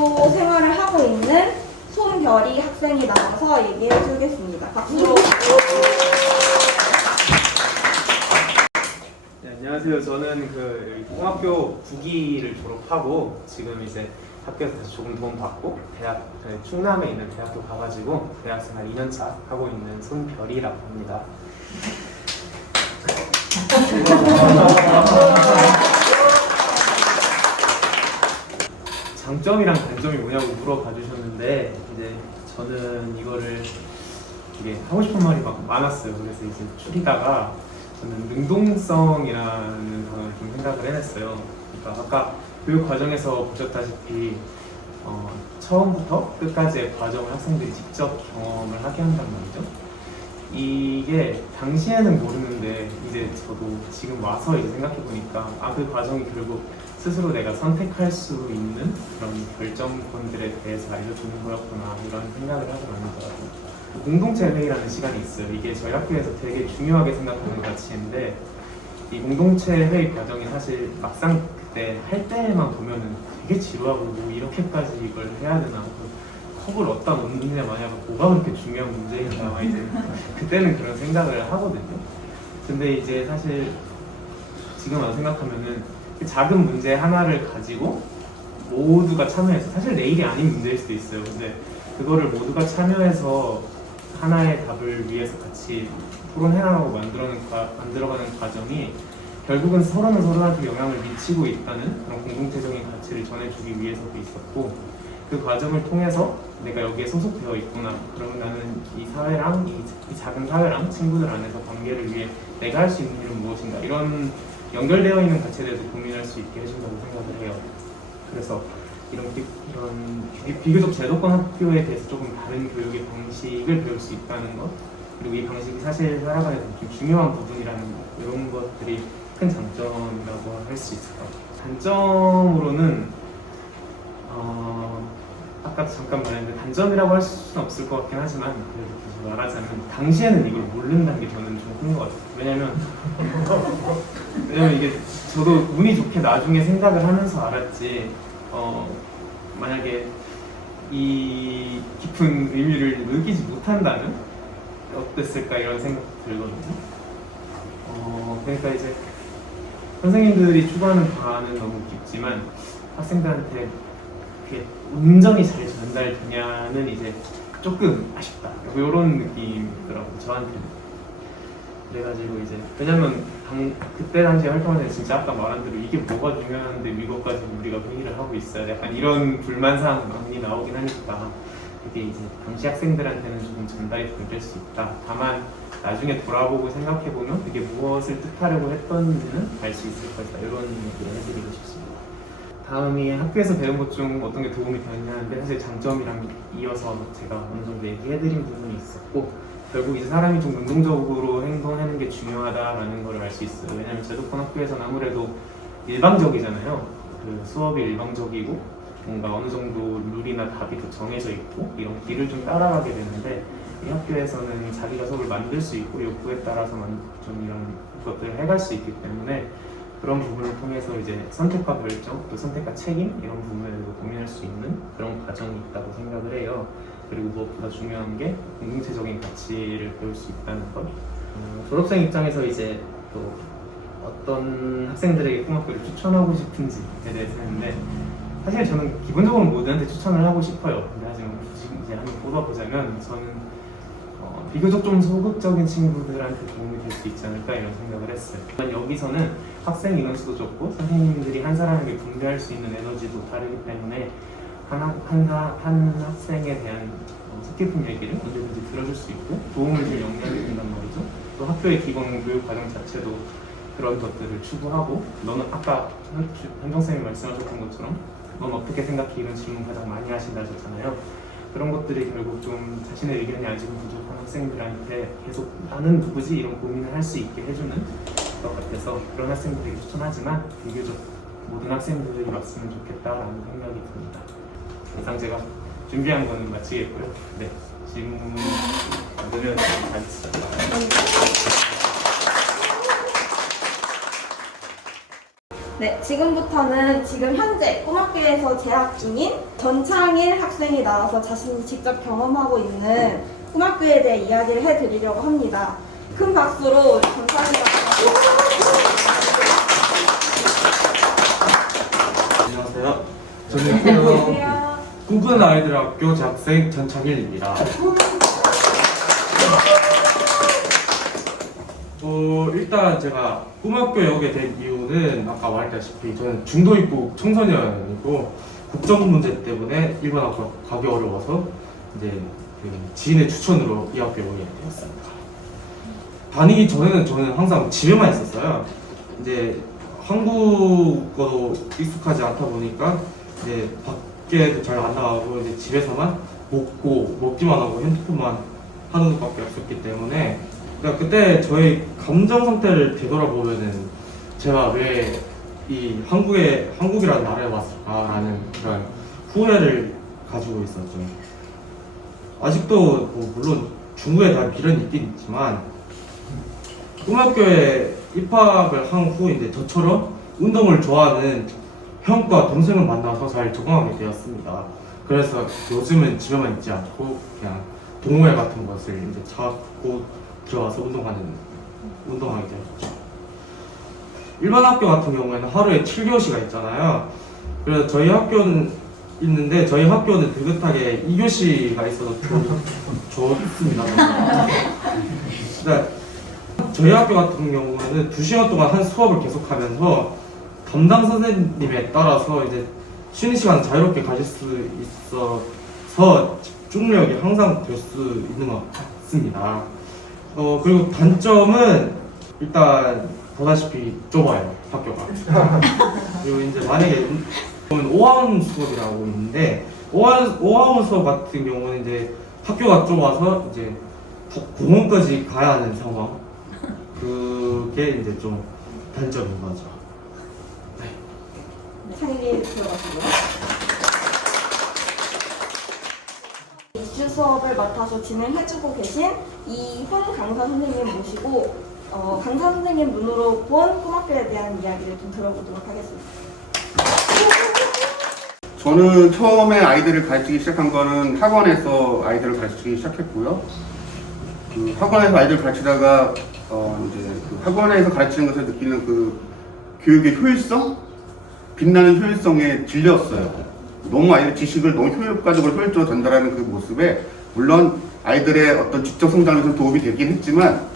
학교 생활을 하고 있는 손별이 학생이 나와서 얘기해 주겠습니다. 박수. 네, 안녕하세요. 저는 여기 공학교 9기를 졸업하고 지금 이제 학교에서 다시 조금 도움 받고 충남에 있는 대학교 가가지고 대학생활 2년차 하고 있는 손별이라고 합니다. 장점이랑 단점이 뭐냐고 물어봐 주셨는데 이제 저는 이거를 되게 하고 싶은 말이 막 많았어요. 그래서 이제 줄이다가 저는 능동성이라는 단어를 좀 생각을 해냈어요. 그러니까 아까 교육 과정에서 보셨다시피 처음부터 끝까지의 과정을 학생들이 직접 경험을 하게 한단 말이죠. 이게 당시에는 모르는데 이제 저도 지금 와서 이제 생각해 보니까 그 과정이 결국 스스로 내가 선택할 수 있는 그런 결정권들에 대해서 알려주는 거였구나 이런 생각을 하게 만들더라고요. 공동체 회의라는 시간이 있어요. 이게 저희 학교에서 되게 중요하게 생각하는 가치인데 이 공동체 회의 과정이 사실 막상 그때 할 때만 보면은 되게 지루하고 뭐 이렇게까지 이걸 해야 되나 컵을 어디다 놓느냐 마냥 뭐가 그렇게 중요한 문제인가 이제 그때는 그런 생각을 하거든요. 근데 이제 사실 지금 와서 생각하면은 작은 문제 하나를 가지고 모두가 참여해서 사실 내 일이 아닌 문제일 수도 있어요. 근데 그거를 모두가 참여해서 하나의 답을 위해서 같이 토론해나가고 만들어가는 과정이 결국은 서로는 서로한테 영향을 미치고 있다는 그런 공동체적인 가치를 전해주기 위해서도 있었고 그 과정을 통해서 내가 여기에 소속되어 있구나. 그러면 나는 이 사회랑 이 작은 사회랑 친구들 안에서 관계를 위해 내가 할 수 있는 일은 무엇인가 이런 연결되어 있는 가치에 대해서 고민할 수 있게 해준다고 생각을 해요. 그래서 이런 비교적 제도권 학교에 대해서 조금 다른 교육의 방식을 배울 수 있다는 것 그리고 이 방식이 사실 살아가는 데 좀 중요한 부분이라는 것 이런 것들이 큰 장점이라고 할 수 있을 것 같아요. 단점으로는 아까 잠깐 말했는데 단점이라고 할 수는 없을 것 같긴 하지만 그래도 계속 말하자면 당시에는 이걸 모른다는 게 저는 좀 큰 것 같아요. 왜냐면 이게 저도 운이 좋게 나중에 생각을 하면서 알았지 만약에 이 깊은 의미를 느끼지 못한다면 어땠을까 이런 생각이 들거든요. 그러니까 이제 선생님들이 추구하는 바는 너무 깊지만 학생들한테 그게 온전히 잘 전달되냐는 이제 조금 아쉽다 이런 느낌이더라고요 저한테는. 그래가지고 이제 왜냐면 그때 당시에 활동할 때 진짜 아까 말한 대로 이게 뭐가 중요한데 이것까지 우리가 회의를 하고 있어야 약간 이런 불만사항 많이 나오긴 하니까 그게 이제 당시 학생들한테는 조금 전달이 덜 될 수 있다. 다만 나중에 돌아보고 생각해보면 그게 무엇을 뜻하려고 했던지는 알 수 있을 거다 이런 얘기를 해드리고 싶습니다. 다음이 학교에서 배운 것 중 어떤 게 도움이 되었냐는데 사실 장점이랑 이어서 제가 어느 정도 얘기해드린 부분이 있었고 결국 이제 사람이 좀 능동적으로 행동하는 게 중요하다라는 걸 알 수 있어요. 왜냐하면 제도권 학교에서는 아무래도 일방적이잖아요. 그 수업이 일방적이고 뭔가 어느 정도 룰이나 답이 또 정해져 있고 이런 길을 좀 따라가게 되는데 이 학교에서는 자기가 수업을 만들 수 있고 욕구에 따라서 좀 이런 것들을 해갈 수 있기 때문에 그런 부분을 통해서 이제 선택과 결정, 또 선택과 책임 이런 부분에 대해서 고민할 수 있는 그런 과정이 있다고 생각을 해요. 그리고 무엇보다 중요한 게 공동체적인 가치를 배울 수 있다는 것. 졸업생 입장에서 이제 또 어떤 학생들에게 꿈학교를 추천하고 싶은지에 대해서 했는데 사실 저는 기본적으로 모두한테 추천을 하고 싶어요. 근데 하지만 지금 이제 한번 뽑아보자면 저는 비교적 좀 소극적인 친구들한테 도움이 될 수 있지 않을까 이런 생각을 했어요. 여기서는 학생 인원수도 적고 선생님들이 한 사람에게 분배할 수 있는 에너지도 다르기 때문에 한 학생에 대한 뜻깊은 얘기를 언제든지 들어줄 수 있고 도움을 줄 역량이 된단 말이죠. 또 학교의 기본 교육 과정 자체도 그런 것들을 추구하고 너는 아까 현정쌤이 말씀하셨던 것처럼 넌 어떻게 생각해 이런 질문 가장 많이 하신다 하셨잖아요. 그런 것들이 결국 좀 자신의 의견이 아직은 부족한 학생들한테 계속 나는 누구지 이런 고민을 할 수 있게 해주는 것 같아서 그런 학생들에게 추천하지만 비교적 모든 학생들이 왔으면 좋겠다라는 생각이 듭니다. 이상 제가 준비한 거는 마치겠고요. 네, 질문 받으면 가겠습니다. 네, 지금부터는 지금 현재 꿈학교에서 재학 중인 전창일 학생이 나와서 자신이 직접 경험하고 있는 꿈학교에 대해 이야기를 해드리려고 합니다. 큰 박수로 전창일 학생. 안녕하세요. 저는 안녕하세요. 꿈꾸는 아이들 학교 재학생 전창일입니다. 일단 제가 꿈학교에 오게 된 이유는 아까 말했다시피 저는 중도 입국 청소년이고 국정 문제 때문에 일반 학교 가기 어려워서 이제 그 지인의 추천으로 이 학교에 오게 되었습니다. 다니기 전에는 저는 항상 집에만 있었어요. 이제 한국어도 익숙하지 않다 보니까 이제 밖에도 잘 안 나가고 이제 집에서만 먹기만 하고 핸드폰만 하는 것밖에 없었기 때문에 그러니까 그때 저의 감정 상태를 되돌아보면은 제가 왜 이 한국이라는 나라에 왔을까라는 그런 후회를 가지고 있었죠. 아직도 뭐 물론 중국에 대한 미련이 있긴 있지만 꿈학교에 입학을 한 후 이제 저처럼 운동을 좋아하는 형과 동생을 만나서 잘 적응하게 되었습니다. 그래서 요즘은 집에만 있지 않고 그냥 동호회 같은 것을 이제 찾고 들어와서 운동하게 되었죠. 일반 학교 같은 경우에는 하루에 7교시가 있잖아요. 그래서 저희 학교는 있는데 저희 학교는 느긋하게 2교시가 있어서 좋습니다. 그러니까 저희 학교 같은 경우에는 2시간 동안 한 수업을 계속하면서 담당 선생님에 따라서 이제 쉬는 시간 자유롭게 가질 수 있어서 집중력이 항상 될 수 있는 것 같습니다. 그리고 단점은 일단 보다시피 좁아요, 학교가. 그리고 이제 만약에 보면 5화원 수업이라고 있는데 5화원 수업 같은 경우는 이제 학교가 좁아서 이제 공원까지 가야 하는 상황. 그게 이제 좀 단점인 거죠. 네. 창일이 들어가시고요. 이슈 수업을 맡아서 진행해주고 계신 이훈 강사 선생님 모시고 강사 선생님 눈으로 본 꿈학교에 대한 이야기를 좀 들어보도록 하겠습니다. 저는 처음에 아이들을 가르치기 시작한 거는 학원에서 아이들을 가르치기 시작했고요. 그 학원에서 아이들을 가르치다가 이제 그 학원에서 가르치는 것을 느끼는 그 교육의 효율성, 빛나는 효율성에 질렸어요. 너무 아이들 지식을 너무 효과적으로 효율적으로 전달하는 그 모습에 물론 아이들의 어떤 지적 성장에 좀 도움이 되긴 했지만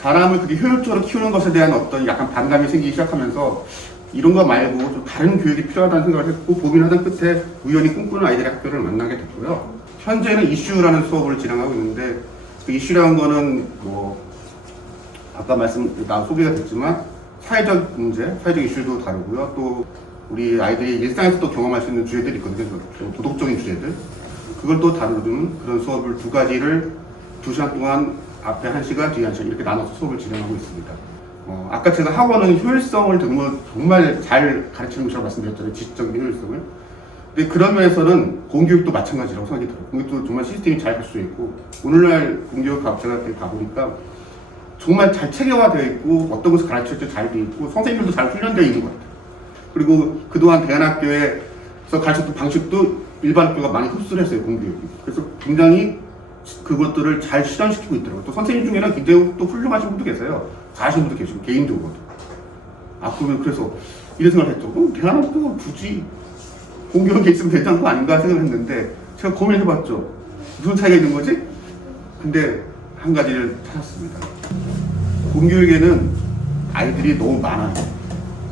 사람을 그렇게 효율적으로 키우는 것에 대한 어떤 약간 반감이 생기기 시작하면서 이런 거 말고 좀 다른 교육이 필요하다는 생각을 했고 고민하던 끝에 우연히 꿈꾸는 아이들의 학교를 만나게 됐고요. 현재는 이슈라는 수업을 진행하고 있는데 그 이슈라는 거는 뭐 아까 소개가 됐지만 사회적 문제, 사회적 이슈도 다루고요. 또 우리 아이들이 일상에서도 경험할 수 있는 주제들이 있거든요. 좀 도덕적인 주제들. 그걸 또 다루는 그런 수업을 2가지를 2시간 동안 앞에 1시간, 뒤에 1시간 이렇게 나눠서 수업을 진행하고 있습니다. 아까 제가 학원은 효율성을 정말 잘 가르치는 것처럼 말씀드렸잖아요. 지식적인 효율성을. 근데 그런 면에서는 공교육도 마찬가지라고 생각이 들어요. 공교육도 정말 시스템이 잘 갈 수 있고 오늘날 공교육 제가 가보니까 정말 잘 체계화되어 있고 어떤 것을 가르칠 때 잘 되어 있고 선생님들도 잘 훈련되어 있는 것 같아요. 그리고 그동안 대안학교에서 가르쳤던 방식도 일반 학교가 많이 흡수를 했어요, 공교육이. 그래서 굉장히 그것들을 잘 실현시키고 있더라고요. 또 선생님 중에는 굉장히 또 훌륭하신 분도 계세요. 잘하시는 분도 계시고, 개인적으로도. 그래서 이런 생각을 했죠. 대안학교가 굳이 공교육에 있으면 괜찮은 거 아닌가 생각을 했는데 제가 고민해봤죠. 무슨 차이가 있는 거지? 근데 한 가지를 찾았습니다. 공교육에는 아이들이 너무 많아요.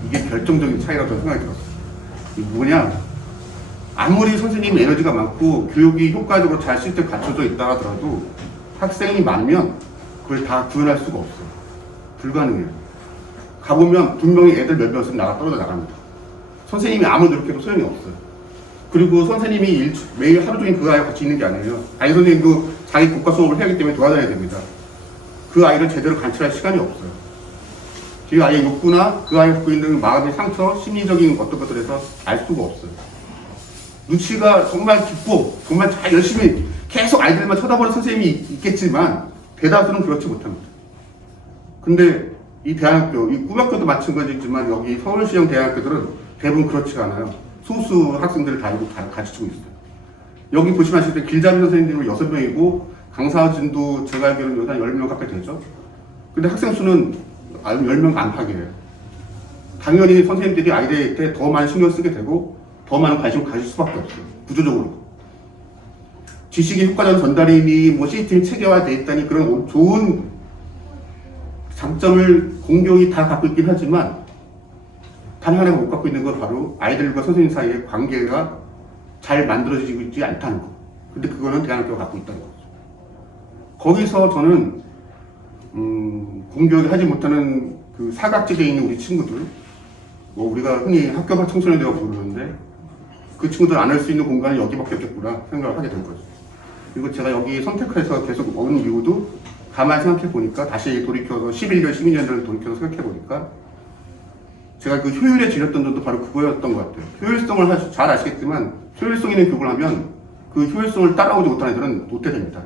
이게 결정적인 차이라고 저는 생각이 들었어요. 이게 뭐냐? 아무리 선생님 에너지가 많고 교육이 효과적으로 잘 시스템 갖춰져 있다 하더라도 학생이 많으면 그걸 다 구현할 수가 없어요. 불가능해요. 가보면 분명히 애들 몇 명씩 떨어져 나갑니다. 선생님이 아무리 노력해도 소용이 없어요. 그리고 선생님이 매일 하루 종일 그 아이와 같이 있는 게 아니에요. 아이 선생님도 자기 국가 수업을 해야 하기 때문에 도와줘야 됩니다. 그 아이를 제대로 관찰할 시간이 없어요. 그 아이의 욕구나 그 아이가 갖고 있는 마음의 상처, 심리적인 어떤 것들에서 알 수가 없어요. 눈치가 정말 깊고 정말 잘 열심히 계속 아이들만 쳐다보는 선생님이 있겠지만 대다수는 그렇지 못합니다. 근데 이 대학교, 이 꿈학교도 마찬가지지만 여기 서울시형 대학교들은 대부분 그렇지가 않아요. 소수 학생들을 다니고 가르치고 있어요. 여기 보시면 아시다시피 길잡이 선생님들이 6명이고 강사진도 제가 알기로는 한 10명 가까이 되죠. 근데 학생 수는 10명 안팎이에요. 당연히 선생님들이 아이들한테 더 많이 신경 쓰게 되고 더 많은 관심을 가질 수밖에 없어요. 구조적으로. 지식의 효과적 전달이니 뭐 시스템이 체계화되어 있다니 그런 좋은 장점을 공교이 다 갖고 있긴 하지만 단 하나가 못 갖고 있는 건 바로 아이들과 선생님 사이의 관계가 잘 만들어지고 있지 않다는 거. 근데 그거는 대안학교가 갖고 있다는 거죠. 거기서 저는 공교육을 하지 못하는 그 사각지대에 있는 우리 친구들, 뭐 우리가 흔히 학교 청소년이라고 부르는데 그 친구들 안 할 수 있는 공간이 여기밖에 없겠구나 생각을 하게 된 거죠. 그리고 제가 여기 선택해서 계속 오는 이유도 가만히 생각해 보니까 다시 돌이켜서 11년, 12년을 돌이켜서 생각해 보니까 제가 그 효율에 질렸던 점도 바로 그거였던 것 같아요. 효율성을 잘 아시겠지만 효율성 있는 교육을 하면 그 효율성을 따라오지 못하는 애들은 도태됩니다.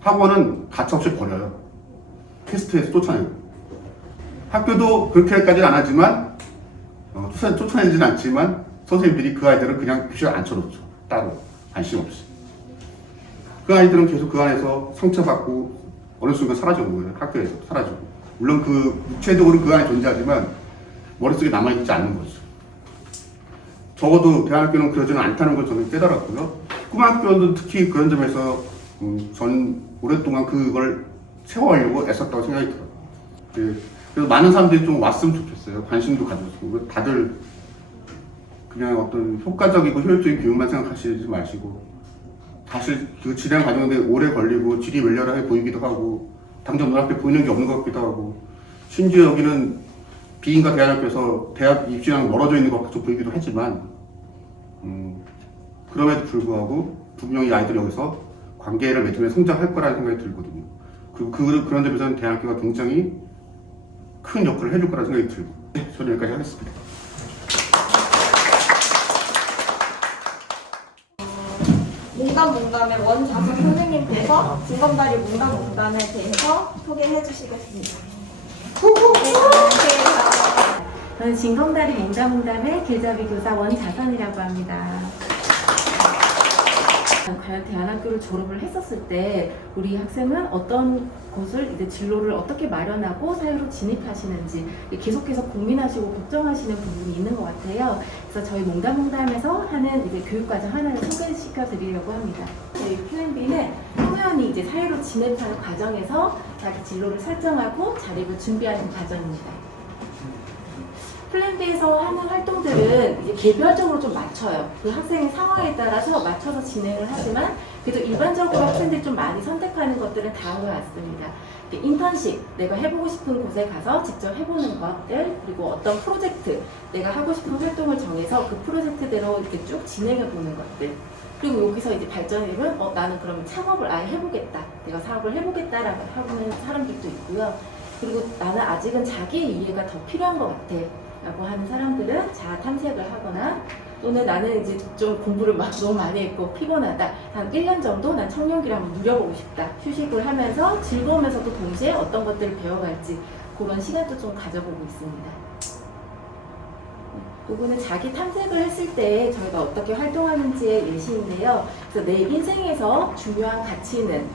학원은 가차없이 버려요. 테스트에서 쫓아내고. 학교도 그렇게까지는 안 하지만 쫓아내지는 않지만 선생님들이 그 아이들은 그냥 교실에 앉혀놓죠. 따로 관심 없이. 그 아이들은 계속 그 안에서 상처받고 어느 순간 사라지는 거예요. 학교에서 사라지고. 물론 그 육체적으로 그 안에 존재하지만 머릿속에 남아있지 않는 거죠. 적어도 대학교는 그러지는 않다는 걸 저는 깨달았고요. 꿈학교는 특히 그런 점에서 전 오랫동안 그걸 세워가려고 애썼다고 생각이 들어요. 네. 그래서 많은 사람들이 좀 왔으면 좋겠어요. 관심도 가져주고. 다들 그냥 어떤 효과적이고 효율적인 교육만 생각하시지 마시고 사실 그 진행 과정인데 오래 걸리고 질이 멸렬하게 보이기도 하고 당장 눈앞에 보이는 게 없는 것 같기도 하고 심지어 여기는 비인가 대안학교에서 대학 입시랑 멀어져 있는 것 같아 보이기도 하지만 그럼에도 불구하고 분명히 아이들이 여기서 관계를 맺으면 성장할 거라는 생각이 들거든요. 그런 점에서는 대학교가 굉장히 큰 역할을 해줄 거라는 생각이 들고 네, 저는 여기까지 하겠습니다. 몽담몽담의 원자석 선생님께서 징검다리 몽담몽담에 대해서 소개해 주시겠습니다. 네, 안녕하세요. 저는 징검다리 몽담몽담의 길잡이 교사 원자선이라고 합니다. 과연 대안학교를 졸업을 했었을 때 우리 학생은 어떤 것을 이제 진로를 어떻게 마련하고 사회로 진입하시는지 계속해서 고민하시고 걱정하시는 부분이 있는 것 같아요. 그래서 저희 몽담몽담에서 하는 이제 교육과정 하나를 소개시켜 드리려고 합니다. 저희 플랜B는 청소년이 이제 사회로 진입하는 과정에서 자기 진로를 설정하고 자립을 준비하는 과정입니다. 플랜B에서 하는 활동들은 이제 개별적으로 좀 맞춰요. 그 학생의 상황에 따라서 맞춰서 진행을 하지만 그래도 일반적으로 학생들이 좀 많이 선택하는 것들은 다음과 같습니다. 인턴십, 내가 해보고 싶은 곳에 가서 직접 해보는 것들, 그리고 어떤 프로젝트, 내가 하고 싶은 활동을 정해서 그 프로젝트대로 이렇게 쭉 진행해보는 것들. 그리고 여기서 이제 발전이 되면 나는 그러면 창업을 아예 해보겠다. 내가 사업을 해보겠다라고 하는 사람들도 있고요. 그리고 나는 아직은 자기의 이해가 더 필요한 것 같아. 라고 하는 사람들은 자아 탐색을 하거나 또는 나는 이제 좀 공부를 막 너무 많이 했고 피곤하다. 한 1년 정도 난 청년기를 한번 누려보고 싶다. 휴식을 하면서 즐거우면서도 동시에 어떤 것들을 배워갈지 그런 시간도 좀 가져보고 있습니다. 이거는 자기 탐색을 했을 때 저희가 어떻게 활동하는지의 예시인데요. 그래서 내 인생에서 중요한 가치는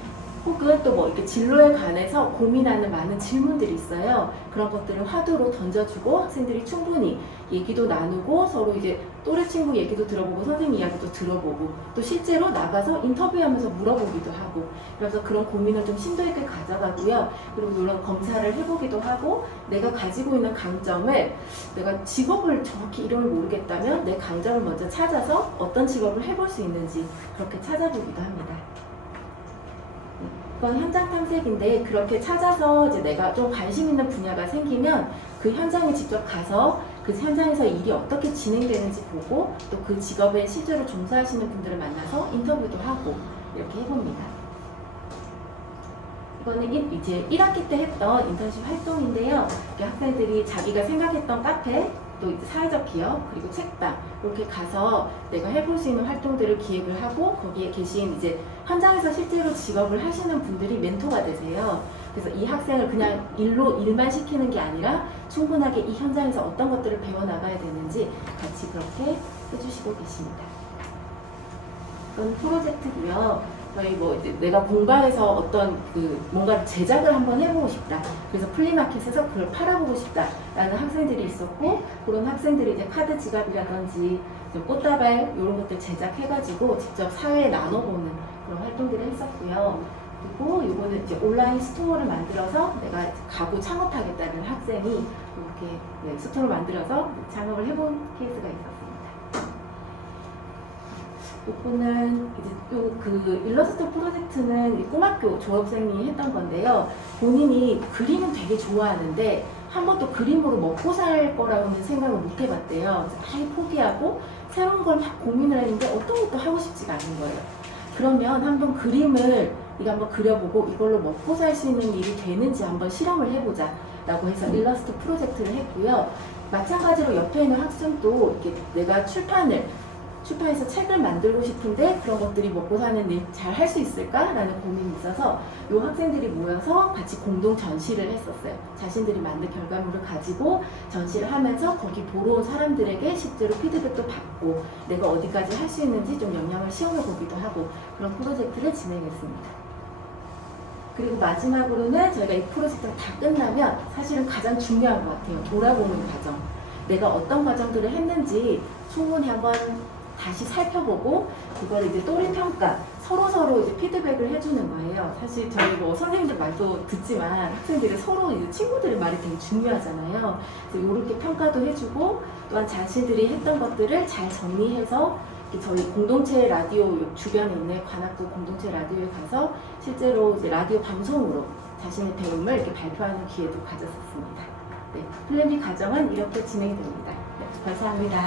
혹은 또 뭐 이렇게 진로에 관해서 고민하는 많은 질문들이 있어요. 그런 것들을 화두로 던져주고 학생들이 충분히 얘기도 나누고 서로 이제 또래 친구 얘기도 들어보고 선생님 이야기도 들어보고 또 실제로 나가서 인터뷰하면서 물어보기도 하고 그래서 그런 고민을 좀 심도 있게 가져가고요. 그리고 물론 검사를 해보기도 하고 내가 가지고 있는 강점을 내가 직업을 정확히 이름을 모르겠다면 내 강점을 먼저 찾아서 어떤 직업을 해볼 수 있는지 그렇게 찾아보기도 합니다. 이건 현장 탐색인데 그렇게 찾아서 이제 내가 좀 관심 있는 분야가 생기면 그 현장에 직접 가서 그 현장에서 일이 어떻게 진행되는지 보고 또 그 직업에 실제로 종사하시는 분들을 만나서 인터뷰도 하고 이렇게 해봅니다. 이거는 이제 1학기 때 했던 인턴십 활동인데요. 학생들이 자기가 생각했던 카페 또 이제 사회적 기업, 그리고 책방 이렇게 가서 내가 해볼 수 있는 활동들을 기획을 하고 거기에 계신 이제 현장에서 실제로 직업을 하시는 분들이 멘토가 되세요. 그래서 이 학생을 그냥 일만 시키는 게 아니라 충분하게 이 현장에서 어떤 것들을 배워나가야 되는지 같이 그렇게 해주시고 계십니다. 이건 프로젝트고요. 저희 뭐 이제 내가 공방에서 어떤 뭔가 제작을 한번 해보고 싶다. 그래서 플리마켓에서 그걸 팔아보고 싶다라는 학생들이 있었고, 그런 학생들이 이제 카드 지갑이라든지 꽃다발 이런 것들 제작해가지고 직접 사회에 나눠보는 그런 활동들을 했었고요. 그리고 이거는 이제 온라인 스토어를 만들어서 내가 가구 창업하겠다는 학생이 이렇게 스토어를 만들어서 창업을 해본 케이스가 있었습니다. 요거는 이제 그 일러스트 프로젝트는 이 꼬막교 졸업생이 했던 건데요. 본인이 그림은 되게 좋아하는데 한 번도 그림으로 먹고 살 거라고는 생각을 못 해봤대요. 그래서 아예 포기하고 새로운 걸 막 고민을 했는데 어떤 것도 하고 싶지가 않은 거예요. 그러면 한번 그림을 네가 한번 그려보고 이걸로 먹고 살 수 있는 일이 되는지 한번 실험을 해보자 라고 해서 일러스트 프로젝트를 했고요. 마찬가지로 옆에 있는 학생도 이렇게 내가 출판해서 책을 만들고 싶은데 그런 것들이 먹고 사는 일 잘 할 수 있을까라는 고민이 있어서 이 학생들이 모여서 같이 공동 전시를 했었어요. 자신들이 만든 결과물을 가지고 전시를 하면서 거기 보러 온 사람들에게 실제로 피드백도 받고 내가 어디까지 할 수 있는지 좀 영향을 시험해 보기도 하고 그런 프로젝트를 진행했습니다. 그리고 마지막으로는 저희가 이 프로젝트가 다 끝나면 사실은 가장 중요한 것 같아요. 돌아보는 과정. 내가 어떤 과정들을 했는지 충분히 한번 다시 살펴보고 그걸 이제 또래 평가 서로 이제 피드백을 해주는 거예요. 사실 저희 뭐 선생님들 말도 듣지만 학생들이 서로 이제 친구들의 말이 되게 중요하잖아요. 그래서 이렇게 평가도 해주고 또한 자신들이 했던 것들을 잘 정리해서 저희 공동체 라디오 주변에 있는 관악구 공동체 라디오에 가서 실제로 이제 라디오 방송으로 자신의 배움을 이렇게 발표하는 기회도 가졌었습니다. 네, 플랜 B 과정은 이렇게 진행됩니다. 네, 감사합니다.